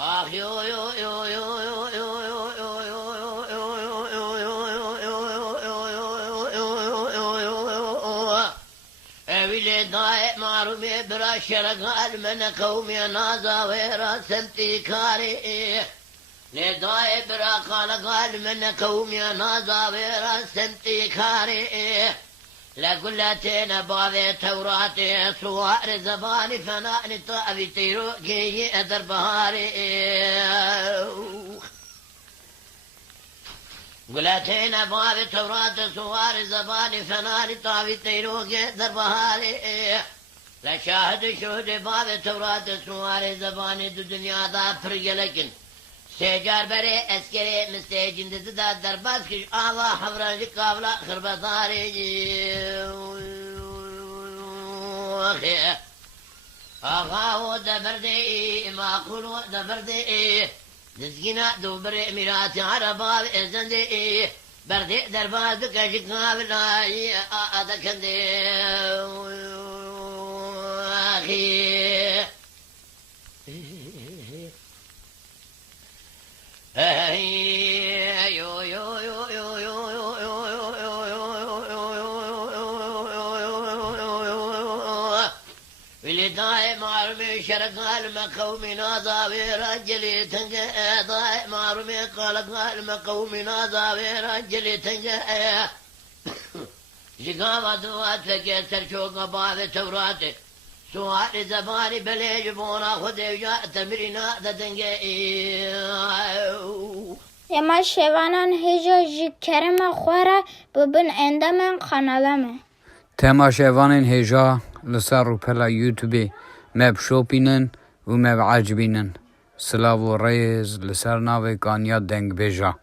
آخ یو یو یو یو یو یو یو اویل دای معرومه برا شرقال من قومی نازا ویرا سمتی کاری ندای برا قال من قومی نازا ویرا سمتی کاری لقلتين باب توراتي صوار زباني فناني طابي تيروكي ادر بهاري قلتين باب توراتي صوار زباني فناني طابي تيروكي ادر بهاري لشاهد شهد باب توراتي صوار زباني دو دنيا دا فرقلكن سيجار بري اسكري مستيجن دا درباس كش آوا حفرانجي قابلا خربطاري آغاو دبردي ما قولو دبردي دزقنا دو بري ميراتي عربا بإزندي بردي درباس بكش قابلا أدكندي أخي ولداي معرمي شرقال مقومي ناظا ورجلي تنجا داي معرمي قال مقومي ناظا ورجلي تنجا جقامة دوات لقيت ترشوق باب توراتي سؤال زباني بلي جبونا خدي وجاء تمرينا ددنجي اما شوانان هجا جی کرم خوره ببین اندامن قنالمه تماشاوانین هجا لسر روپلا یوتیوبی مب شوپینن و مب عجبینن سلاو و ریز لسر ناوی کانیا دنگ بیجا